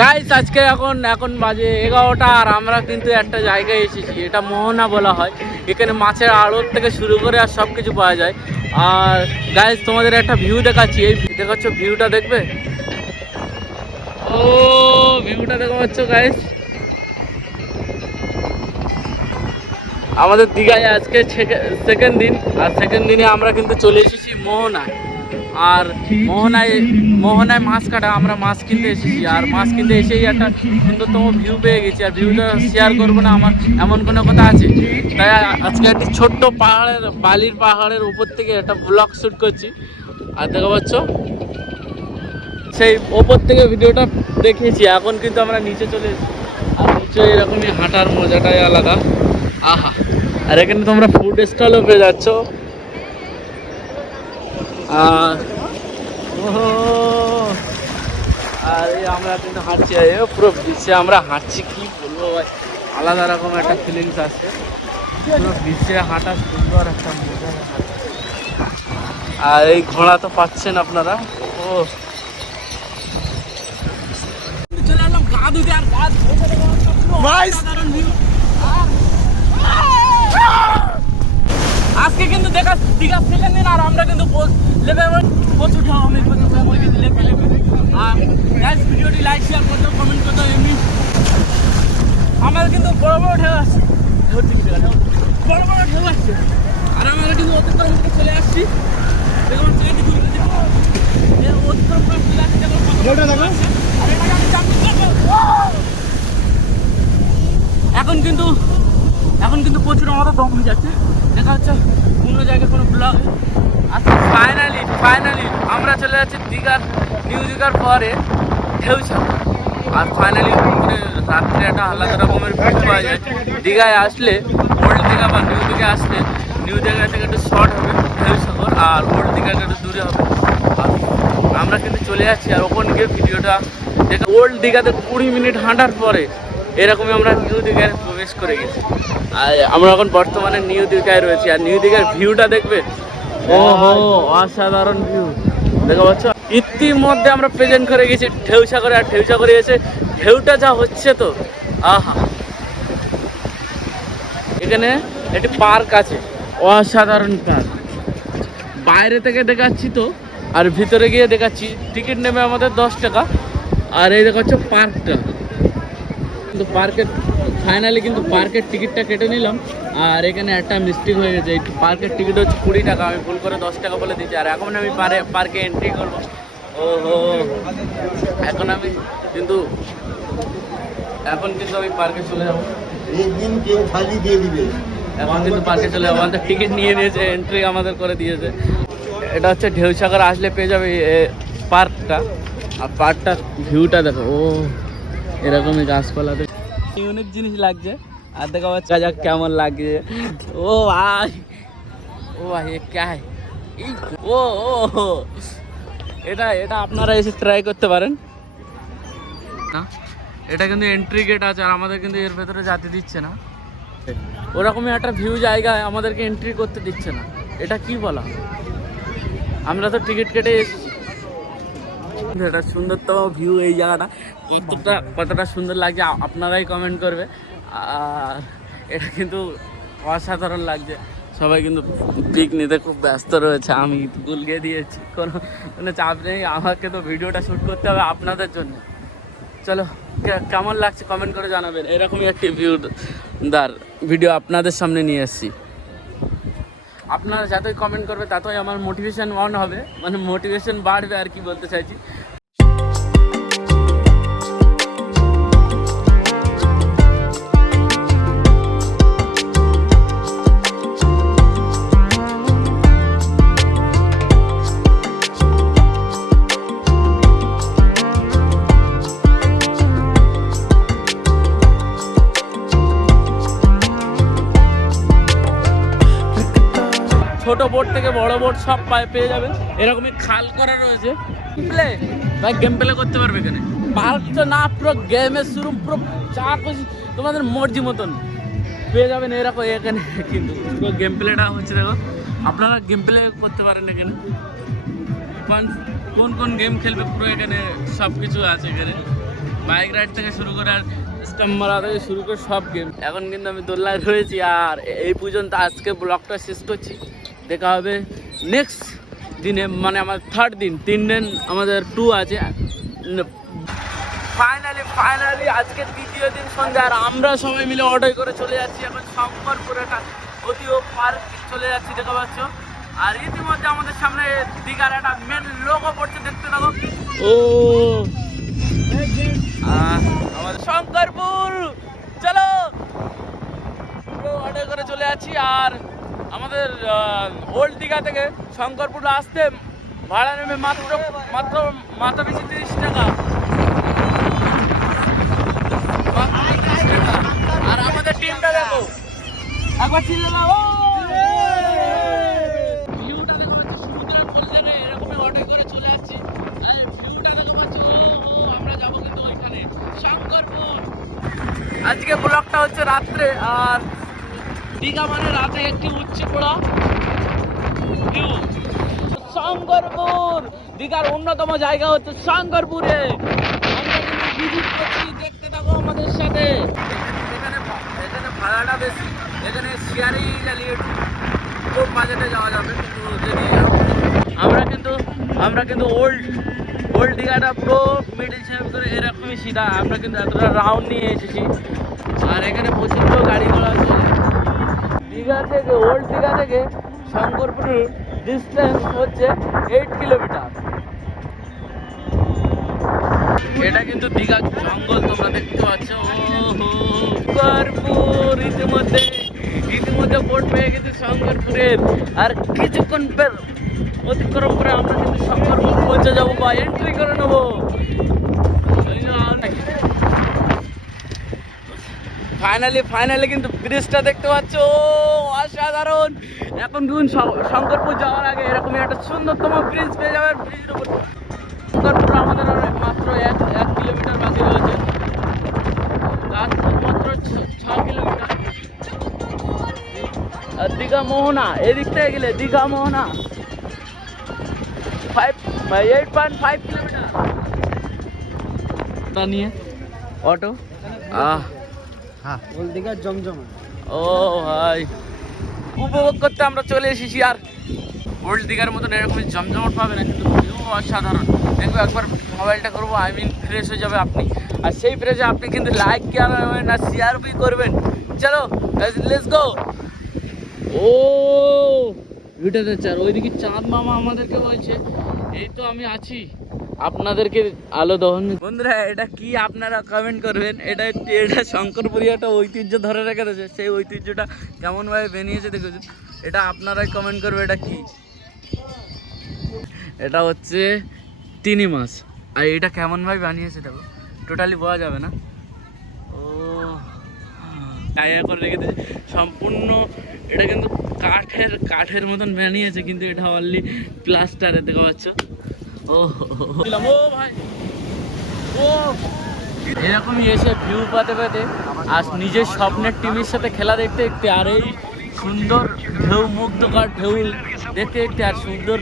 Guys আজকে এখন এখন বাজে এগারোটা আর আমরা কিন্তু একটা জায়গায় এসেছি, এটা মোহনা বলা হয়। এখানে মাছের আড়ত থেকে শুরু করে আর সব কিছু পাওয়া যায়। আর গাইস তোমাদের একটা ভিউ দেখাচ্ছি, এই দেখাচ্ছ ভিউটা দেখবে? ও ভিউটা দেখা পাচ্ছ গাইস আমাদের দীঘায় আজকে সেকেন্ড দিন, আর সেকেন্ড দিনে আমরা কিন্তু চলে এসেছি মোহনায়। আর মোহনায় মোহনায় মাছ কাটা, আমরা মাছ কিনতে এসেছি। আর মাছ কিনতে এসেই একটা সুন্দরতম ভিউ পেয়ে গেছি। আর ভিউটা শেয়ার করব না, আমার এমন কোনো কথা আছে? তাই আজকে একটি ছোট্ট পাহাড়ের, বালির পাহাড়ের উপর থেকে একটা ব্লগ শ্যুট করছি। আর দেখা পাচ্ছ? সেই ওপর থেকে ভিডিওটা দেখিয়েছি, এখন কিন্তু আমরা নিচে চলে এসেছি। আর নিচে এরকমই হাঁটার মজাটাই আলাদা। আহা! আর এখানে তোমরা ফুড স্টলও পেয়ে যাচ্ছ। আর ওহো, আর এই আমরা কিন্তু হাঁটছি পুরো বিশ্বে আমরা হাঁটছি কি বলব ভাই? আলাদা রকম একটা ফিলিংস আসছে। পুরো বিশ্বে হাঁটা সুন্দর একটা মজা আর এই ঘোড়া তো পাচ্ছেন আপনারা। ও। চলে এলাম গা ধুতে আর গা আজকে কিন্তু দেখা দীঘা সেকেন্ড দিন আর আমরা কিন্তু লেবে প্রচুর কিন্তু লেপে লেপে আর গাইস ভিডিওটি লাইক শেয়ার করতে কমেন্ট করতে এমনি। আমার কিন্তু বড় বড় ঢেউ আসছে। বড় বড় ঢেউ আসছে। আর আমরা কিন্তু অতিক্রম করে চলে আসছি। দেখো আমার ট্রেন ঘুরে অতিক্রম করে চলে আসছি। এখন কিন্তু এখন কিন্তু প্রচুর আমাদের দম হয়ে যাচ্ছে। দেখা হচ্ছে কোনো জায়গায় কোনো ব্লগ আচ্ছা ফাইনালি ফাইনালি আমরা চলে যাচ্ছি দীঘার নিউ দীঘার পরে ঢেউছা আর ফাইনালি রাত্রে একটা আলাদা রকমের ভিউ পাওয়া যায়। দীঘায় আসলে ওল্ড দীঘা বা নিউ দীঘায় আসলে নিউ দীঘা থেকে একটু শর্ট হবে ঢেউসাগর আর ওল্ড দীঘা একটু দূরে হবে। আর আমরা কিন্তু চলে যাচ্ছি আর ওখানে গিয়ে ভিডিওটা দেখে ওল্ড দীঘাতে কুড়ি মিনিট হাঁটার পরে এরকমই আমরা নিউ দীঘায় প্রবেশ করে গেছি। আর আমরা এখন বর্তমানে নিউ দীঘায় রয়েছি। আর নিউ দীঘার ভিউটা দেখবে? ওহো অসাধারণ ভিউ দেখা পাচ্ছ ইতিমধ্যে আমরা প্রেজেন্ট করে গেছি ঢেউসাগরে আর ঢেউসাগরে এসে ঢেউটা যা হচ্ছে তো আহা। এখানে একটি পার্ক আছে। অসাধারণ পার্ক বাইরে থেকে দেখাচ্ছি তো আর ভিতরে গিয়ে দেখাচ্ছি। টিকিট নেবে আমাদের দশ টাকা। আর এই দেখাচ্ছে পার্কটা। কিন্তু পার্কের ফাইনালি কিন্তু পার্কের টিকিটটা কেটে নিলাম। আর এখানে একটা মিস্টেক হয়ে গেছে এই পার্কের টিকিট হচ্ছে কুড়ি টাকা আমি ভুল করে দশ টাকা বলে দিচ্ছি আর এখন আমি পারে পার্কে এন্ট্রি করব। ও হো এখন আমি কিন্তু এখন কিন্তু আমি পার্কে চলে যাব। একদিন কেউ খালি দিয়ে দিবে। এখন কিন্তু পার্কে চলে যাব। আমাদের টিকিট নিয়ে নিয়েছে এন্ট্রি আমাদের করে দিয়েছে। এটা হচ্ছে ঢেউসাগর আসলে পেয়ে যাবে পার্কটা। আর পার্কটার ভিউটা দেখো ও এরকমই গাছপালা দেখো ইউনিক জিনিস লাগছে। আর দেখা পাচ্ছে যাক কেমন লাগছে। ও ভাই ও ভাই, এ ক্যা ও ও। এটা এটা আপনারা এসে ট্রাই করতে পারেন। না, এটা কিন্তু এন্ট্রি গেট আছে আর আমাদের কিন্তু এর ভেতরে যেতে দিচ্ছে না। ওরকমই একটা ভিউ জায়গায় আমাদেরকে এন্ট্রি করতে দিচ্ছে না। এটা কি বলা? আমরা তো টিকিট কেটে এসেছি। এটা সুন্দরতম ভিউ এই জায়গাটা। কতটা কতটা সুন্দর লাগছে আপনারাই কমেন্ট করবে। আর এটা কিন্তু অসাধারণ লাগছে। সবাই কিন্তু পিক নিতে খুব ব্যস্ত রয়েছে, আমি গুলগে দিয়েছি। কোনো কোনো চাপ নেই, আমাকে তো ভিডিওটা শ্যুট করতে হবে আপনাদের জন্য। চলো কেমন লাগছে কমেন্ট করে জানাবেন। এরকমই একটি ভিউ দার ভিডিও আপনাদের সামনে নিয়ে এসেছি। আপনারা যতই কমেন্ট করবে, ততই আমার মোটিভেশন অন হবে। মানে মোটিভেশন বাড়বে আর কি বলতে চাইছি। বড় বোট সব পায়ে পেয়ে যাবেন। এরকমই খাল করা রয়েছে। প্লে ভাই গেম প্লে করতে পারবে এখানে। পার্ক তো না পুরো গেমের শুরু পুরো চা খুশি তোমাদের মর্জি মতন। পেয়ে যাবেন এরকম এখানে কিন্তু। পুরো গেম প্লেটা হচ্ছে দেখো। আপনারা গেম প্লে করতে পারেন এখানে। কোন কোন গেম খেলবে পুরো এখানে সব কিছু আছে এখানে। বাইক রাইড থেকে শুরু করে আর স্টাম্প মারা থেকে শুরু করে সব গেম এখন কিন্তু আমি দোল্লায় রয়েছি আর এই পর্যন্ত আজকে ব্লগটা শেষ করছি। দেখা হবে নেক্সট দিনে মানে আমার থার্ড দিন, তিন দিন আমাদের টু আছে। ফাইনালি ফাইনালি আজকে তৃতীয় দিন সন্ধ্যা, আর আমরা সবাই মিলে অর্ডার করে চলে যাচ্ছি এখন শঙ্করপুর একটা অতিও পার্ক চলে যাচ্ছি দেখা পাচ্ছ। আর ইতিমধ্যে আমাদের সামনে দীঘার একটা মেন লোগো পড়ছে, দেখতে থাকো ও! আমাদের শঙ্করপুর! চলো! অর্ডার করে চলে যাচ্ছি, আর আমাদের ওল্ড দীঘা থেকে শঙ্করপুর আসতে ভাড়া নেবে মাত্র মাত্র মাথা পিছু তিরিশ টাকা। আর আমাদের টিমটা দেখো। একবার ছিল না ও! ভিউটা দেখো হচ্ছে সমুদ্রের কল্যাণে এরকমই অটো করে চলে আসছি। আর ভিউটা দেখো ও ও আমরা যাব কিন্তু ওইখানে। শঙ্করপুর। আজকে ব্লগটা হচ্ছে রাত্রে আর দীঘা মানে রাতে একটি উচ্চে পড়া শঙ্করপুর দীঘার অন্যতম জায়গা হচ্ছে শঙ্করপুরে আমরা কিন্তু দেখতে থাকো আমাদের সাথে। এখানে ভাড়াটা বেশি। এখানে শেয়ারেই চালিয়ে খুব বাজেটে যাওয়া যাবে, কিন্তু যদি আমরা কিন্তু আমরা কিন্তু ওল্ড ওল্ড দীঘাটা পুরো মিডিল হিসাবে করে এরকমই সিধা। আমরা কিন্তু এতটা রাউন্ড নিয়ে এসেছি। আর এখানে প্রচণ্ড গাড়ি থেকে ওল্ড দীঘা থেকে শঙ্করপুরের ডিস্টেন্স হচ্ছে এইট কিলোমিটার এটা কিন্তু দীঘা জঙ্গল, তোমরা দেখতে পাচ্ছ। শঙ্করপুর, ইতিমধ্যে ইতিমধ্যে বোট পেয়ে গেছি শঙ্করপুরের। আর কিছুক্ষণ অতিক্রম করে আমরা কিন্তু শঙ্করপুর পৌঁছে যাব, বা এন্ট্রি করে নেব। ফাইনালি ফাইনালি কিন্তু ব্রিজটা দেখতে পাচ্ছ। ও অসাধারণ। এখন ধরুন শঙ্করপুর যাওয়ার আগে এরকমই একটা সুন্দরতম ব্রিজ পেয়ে যাবে। ব্রিজের উপর শঙ্করপুর আমাদের মাত্র এক এক কিলোমিটার বাকি রয়েছে। মাত্র ছ- কিলোমিটার আর দীঘা মোহনা এদিক থেকে গেলে Digha Mohana. Five eight point five kilometre তা নিয়ে অটো? আহ। হ্যাঁ। ওল্ড দীঘার জমজমা। ও ভাই। উপভোগ করতে আমরা চলে এসেছি আর ওল্ড দীঘার মতন এরকম জমজমাট পাবে না কিন্তু ভিউ অসাধারণ। দেখব একবার মোবাইলটা করব আই মিন ফ্রেশ হয়ে যাবে আপনি। আর সেই ফ্রেশে আপনি কিন্তু লাইক করবেন আর শেয়ার বি করবেন। চলো লেটস গো ও ভিডিওতে চার ওইদিকে চাঁদ মামা আমাদেরকে বলছে এই তো আমি আছি। আপনাদেরকে আলো দহন বন্ধুরা, এটা কি আপনারা কমেন্ট করবেন? এটা এটা শঙ্করপুরি একটা ঐতিহ্য ধরে রেখে দিয়েছে। সেই ঐতিহ্যটা কেমনভাবে বানিয়েছে দেখেছেন? এটা আপনারাই কমেন্ট করবে, এটা কি? এটা হচ্ছে তিনি মাস আর এটা কেমনভাবে বানিয়েছে দেখো? টোটালি বোঝা যাবে না? ও টাইয়া করে রেখে দিয়েছে। সম্পূর্ণ এটা কিন্তু কাঠের কাঠের মতন বানিয়েছে, কিন্তু এটা অনলি প্লাস্টারে দেখা পাচ্ছ। ও ভাই ও এরকমই এসে ভিউ পাতে পাতে আর নিজের স্বপ্নের টিমের সাথে খেলা দেখতে দেখতে আর এই সুন্দর ঢেউ মুগ্ধকর ঢেউ দেখতে দেখতে আর সুন্দর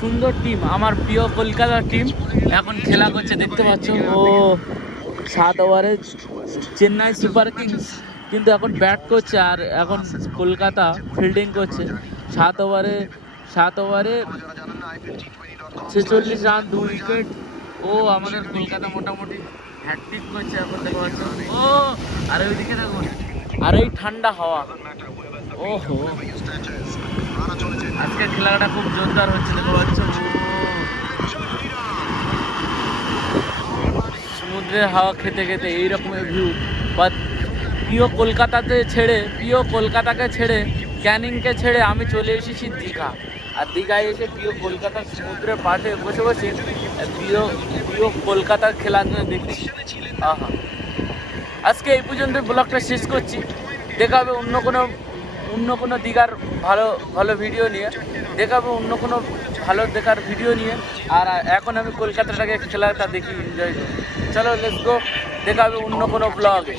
সুন্দর টিম আমার প্রিয় কলকাতার টিম এখন খেলা করছে, দেখতে পাচ্ছ? ও, সাত ওভারে চেন্নাই সুপার কিংস কিন্তু এখন ব্যাট করছে আর এখন কলকাতা ফিল্ডিং করছে। সাত ওভারে সাত ওভারে ছেচল্লিশ রান, দু উইকেট ও, আমাদের কলকাতা মোটামুটি হ্যাট্রিক করছে এখন দেখো পাচ্ছ। ও, আর ওইদিকে দেখুন, আর এই ঠান্ডা হাওয়া। ও হো আজকে খেলাটা খুব জোরদার হচ্ছে দেখো পাচ্ছ। সমুদ্রের হাওয়া খেতে খেতে এই রকমের ভিউ বা প্রিয় কলকাতাতে ছেড়ে, প্রিয় কলকাতাকে ছেড়ে, ক্যানিংকে ছেড়ে আমি চলে এসেছি দীঘা। আর দীঘায় এসে প্রিয় কলকাতার সমুদ্রের পাশে বসে বসে প্রিয় প্রিয় কলকাতার খেলা দেখছি। আহা। আজকে এই পর্যন্ত ব্লগটা শেষ করছি। দেখা হবে অন্য কোনো অন্য কোনো দীঘার ভালো ভালো ভিডিও নিয়ে। দেখাবো অন্য কোনো ভালো দেখার ভিডিও নিয়ে। আর এখন আমি কলকাতাটাকে খেলাটা দেখি এনজয় করি। চলো লেটস গো দেখা হবে অন্য কোনো ব্লগে